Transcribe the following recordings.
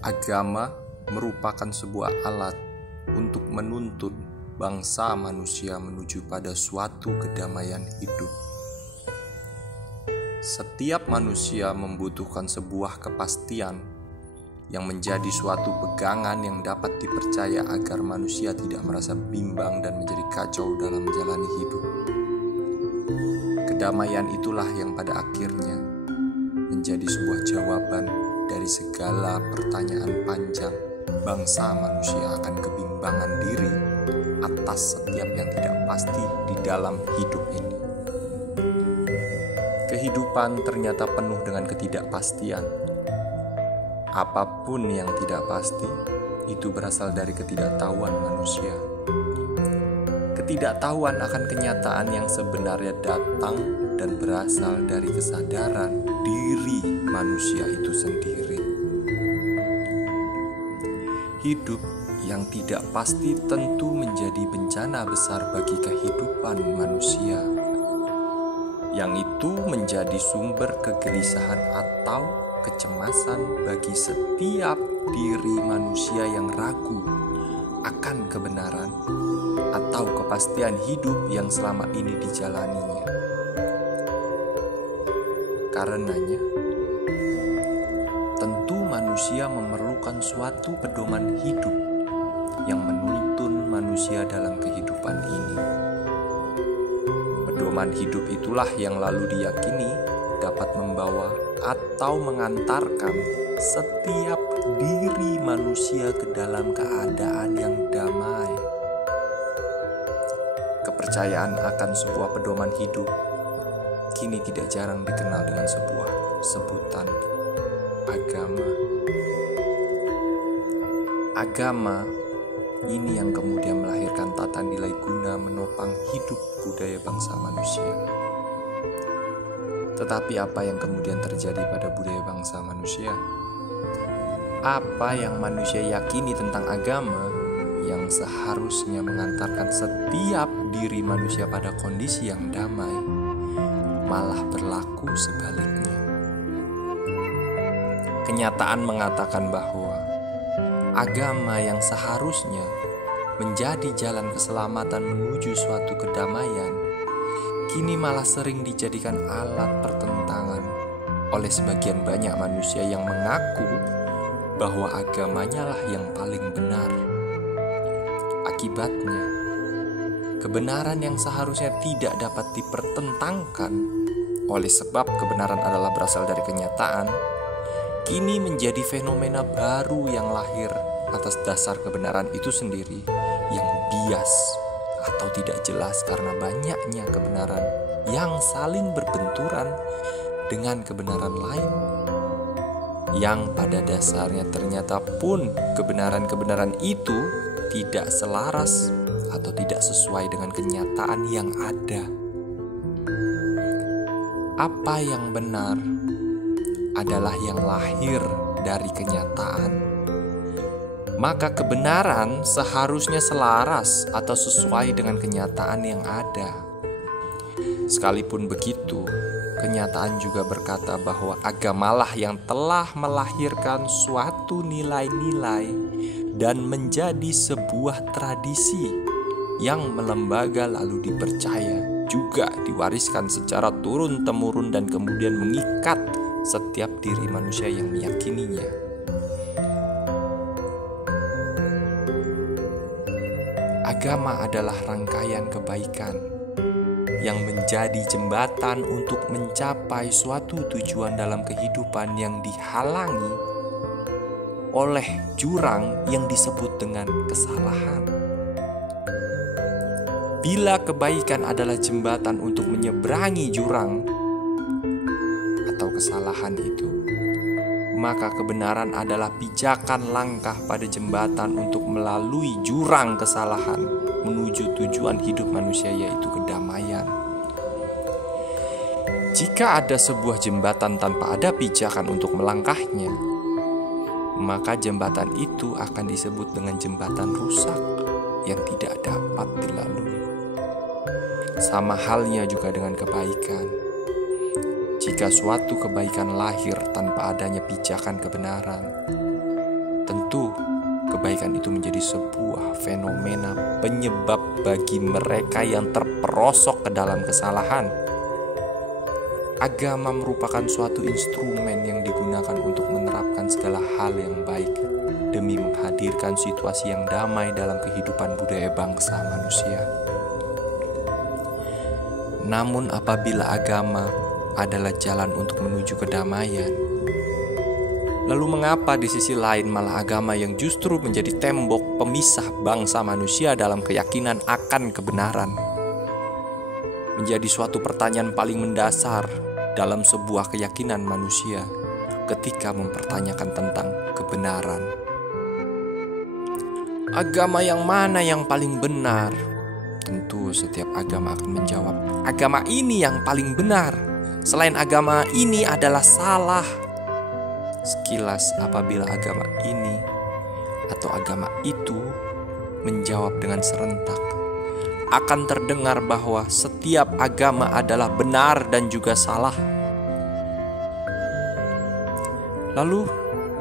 Agama merupakan sebuah alat untuk menuntun bangsa manusia menuju pada suatu kedamaian hidup. Setiap manusia membutuhkan sebuah kepastian yang menjadi suatu pegangan yang dapat dipercaya agar manusia tidak merasa bimbang dan menjadi kacau dalam menjalani hidup. Kedamaian itulah yang pada akhirnya menjadi sebuah jawaban dari segala pertanyaan panjang bangsa manusia akan kebimbangan diri atas setiap yang tidak pasti di dalam hidup ini. Kehidupan ternyata penuh dengan ketidakpastian. Apapun yang tidak pasti, itu berasal dari ketidaktahuan manusia. Ketidaktahuan akan kenyataan yang sebenarnya datang dan berasal dari kesadaran diri manusia itu sendiri. Hidup yang tidak pasti tentu menjadi bencana besar bagi kehidupan manusia, yang itu menjadi sumber kegelisahan atau kecemasan bagi setiap diri manusia yang ragu akan kebenaran atau kepastian hidup yang selama ini dijalaninya. Karenanya, tentu manusia memerlukan suatu pedoman hidup yang menuntun manusia dalam kehidupan ini. Pedoman hidup itulah yang lalu diyakini dapat membawa atau mengantarkan setiap diri manusia ke dalam keadaan yang damai. Kepercayaan akan sebuah pedoman hidup kini tidak jarang dikenal dengan sebuah sebutan agama. Agama ini yang kemudian melahirkan tata nilai guna menopang hidup budaya bangsa manusia. Tetapi apa yang kemudian terjadi pada budaya bangsa manusia? Apa yang manusia yakini tentang agama yang seharusnya mengantarkan setiap diri manusia pada kondisi yang damai, malah berlaku sebaliknya. Kenyataan mengatakan bahwa agama yang seharusnya menjadi jalan keselamatan menuju suatu kedamaian, kini malah sering dijadikan alat pertentangan oleh sebagian banyak manusia yang mengaku bahwa agamanya lah yang paling benar. Akibatnya, kebenaran yang seharusnya tidak dapat dipertentangkan oleh sebab kebenaran adalah berasal dari kenyataan, kini menjadi fenomena baru yang lahir atas dasar kebenaran itu sendiri yang bias atau tidak jelas karena banyaknya kebenaran yang saling berbenturan dengan kebenaran lain, yang pada dasarnya ternyata pun kebenaran-kebenaran itu tidak selaras atau tidak sesuai dengan kenyataan yang ada. Apa yang benar adalah yang lahir dari kenyataan. Maka kebenaran seharusnya selaras atau sesuai dengan kenyataan yang ada. Sekalipun begitu, kenyataan juga berkata bahwa agamalah yang telah melahirkan suatu nilai-nilai dan menjadi sebuah tradisi yang melembaga lalu dipercaya, juga diwariskan secara turun-temurun dan kemudian mengikat setiap diri manusia yang meyakininya. Agama adalah rangkaian kebaikan yang menjadi jembatan untuk mencapai suatu tujuan dalam kehidupan yang dihalangi oleh jurang yang disebut dengan kesalahan. Bila kebaikan adalah jembatan untuk menyeberangi jurang atau kesalahan itu, maka kebenaran adalah pijakan langkah pada jembatan untuk melalui jurang kesalahan menuju tujuan hidup manusia, yaitu kedamaian. Jika ada sebuah jembatan tanpa ada pijakan untuk melangkahnya, maka jembatan itu akan disebut dengan jembatan rusak yang tidak dapat dilalui. Sama halnya juga dengan kebaikan. Jika suatu kebaikan lahir tanpa adanya pijakan kebenaran, tentu kebaikan itu menjadi sebuah fenomena penyebab bagi mereka yang terperosok ke dalam kesalahan. Agama merupakan suatu instrumen yang digunakan untuk menerapkan segala hal yang baik demi menghadirkan situasi yang damai dalam kehidupan budaya bangsa manusia. Namun apabila agama adalah jalan untuk menuju kedamaian, lalu mengapa di sisi lain malah agama yang justru menjadi tembok pemisah bangsa manusia dalam keyakinan akan kebenaran? Menjadi suatu pertanyaan paling mendasar dalam sebuah keyakinan manusia ketika mempertanyakan tentang kebenaran. Agama yang mana yang paling benar? Tentu setiap agama akan menjawab, agama ini yang paling benar. Selain agama ini adalah salah. Sekilas apabila agama ini atau agama itu menjawab dengan serentak, akan terdengar bahwa setiap agama adalah benar dan juga salah. Lalu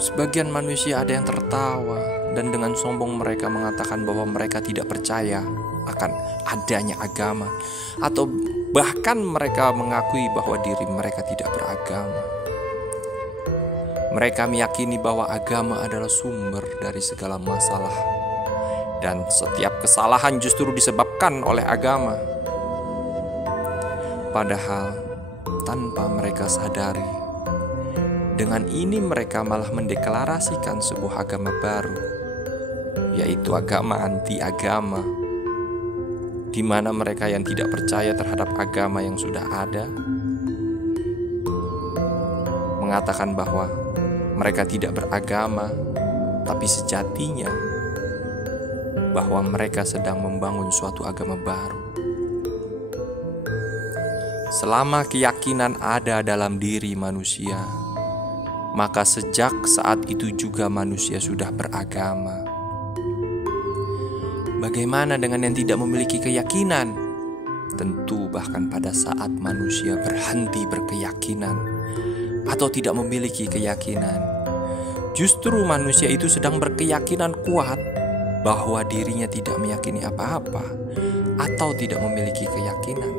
sebagian manusia ada yang tertawa dan dengan sombong mereka mengatakan bahwa mereka tidak percaya akan adanya agama, atau bahkan mereka mengakui bahwa diri mereka tidak beragama. Mereka meyakini bahwa agama adalah sumber dari segala masalah, dan setiap kesalahan justru disebabkan oleh agama. Padahal tanpa mereka sadari, dengan ini mereka malah mendeklarasikan sebuah agama baru, yaitu agama anti-agama, di mana mereka yang tidak percaya terhadap agama yang sudah ada mengatakan bahwa mereka tidak beragama, tapi sejatinya bahwa mereka sedang membangun suatu agama baru. Selama keyakinan ada dalam diri manusia, maka sejak saat itu juga manusia sudah beragama. Bagaimana dengan yang tidak memiliki keyakinan? Tentu bahkan pada saat manusia berhenti berkeyakinan atau tidak memiliki keyakinan, justru manusia itu sedang berkeyakinan kuat bahwa dirinya tidak meyakini apa-apa atau tidak memiliki keyakinan.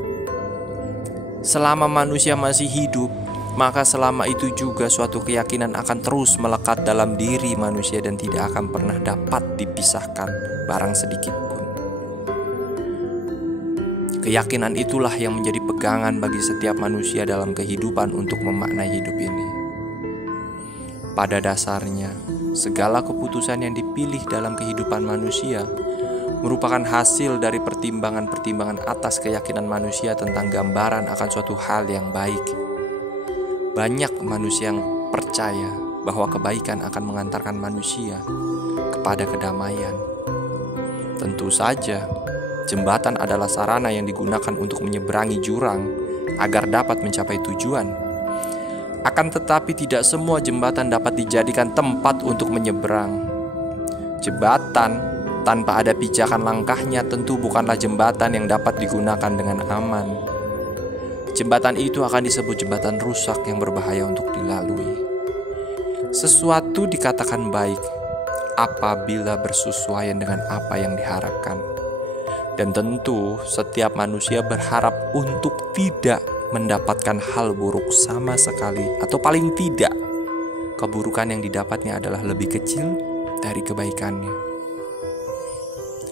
Selama manusia masih hidup, maka selama itu juga suatu keyakinan akan terus melekat dalam diri manusia dan tidak akan pernah dapat dipisahkan barang sedikit pun. Keyakinan itulah yang menjadi pegangan bagi setiap manusia dalam kehidupan untuk memaknai hidup ini. Pada dasarnya, segala keputusan yang dipilih dalam kehidupan manusia merupakan hasil dari pertimbangan-pertimbangan atas keyakinan manusia tentang gambaran akan suatu hal yang baik. Banyak manusia yang percaya bahwa kebaikan akan mengantarkan manusia kepada kedamaian. Tentu saja, jembatan adalah sarana yang digunakan untuk menyeberangi jurang agar dapat mencapai tujuan. Akan tetapi tidak semua jembatan dapat dijadikan tempat untuk menyeberang. Jembatan tanpa ada pijakan langkahnya tentu bukanlah jembatan yang dapat digunakan dengan aman. Jembatan itu akan disebut jembatan rusak yang berbahaya untuk dilalui. Sesuatu dikatakan baik apabila bersesuaian dengan apa yang diharapkan. Dan tentu setiap manusia berharap untuk tidak mendapatkan hal buruk sama sekali, atau paling tidak keburukan yang didapatnya adalah lebih kecil dari kebaikannya.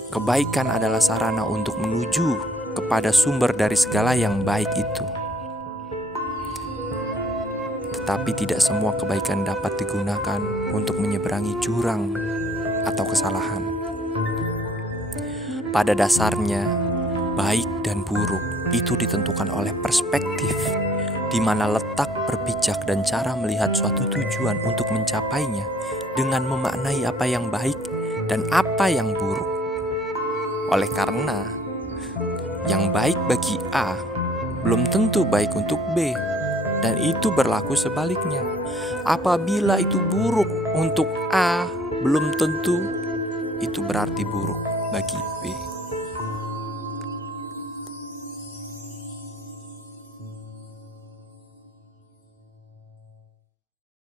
Kebaikan adalah sarana untuk menuju kepada sumber dari segala yang baik itu. Tetapi tidak semua kebaikan dapat digunakan untuk menyeberangi jurang atau kesalahan. Pada dasarnya, baik dan buruk itu ditentukan oleh perspektif, di mana letak berpijak dan cara melihat suatu tujuan untuk mencapainya dengan memaknai apa yang baik dan apa yang buruk. Oleh karena yang baik bagi A belum tentu baik untuk B, dan itu berlaku sebaliknya. Apabila itu buruk untuk A, belum tentu itu berarti buruk bagi B.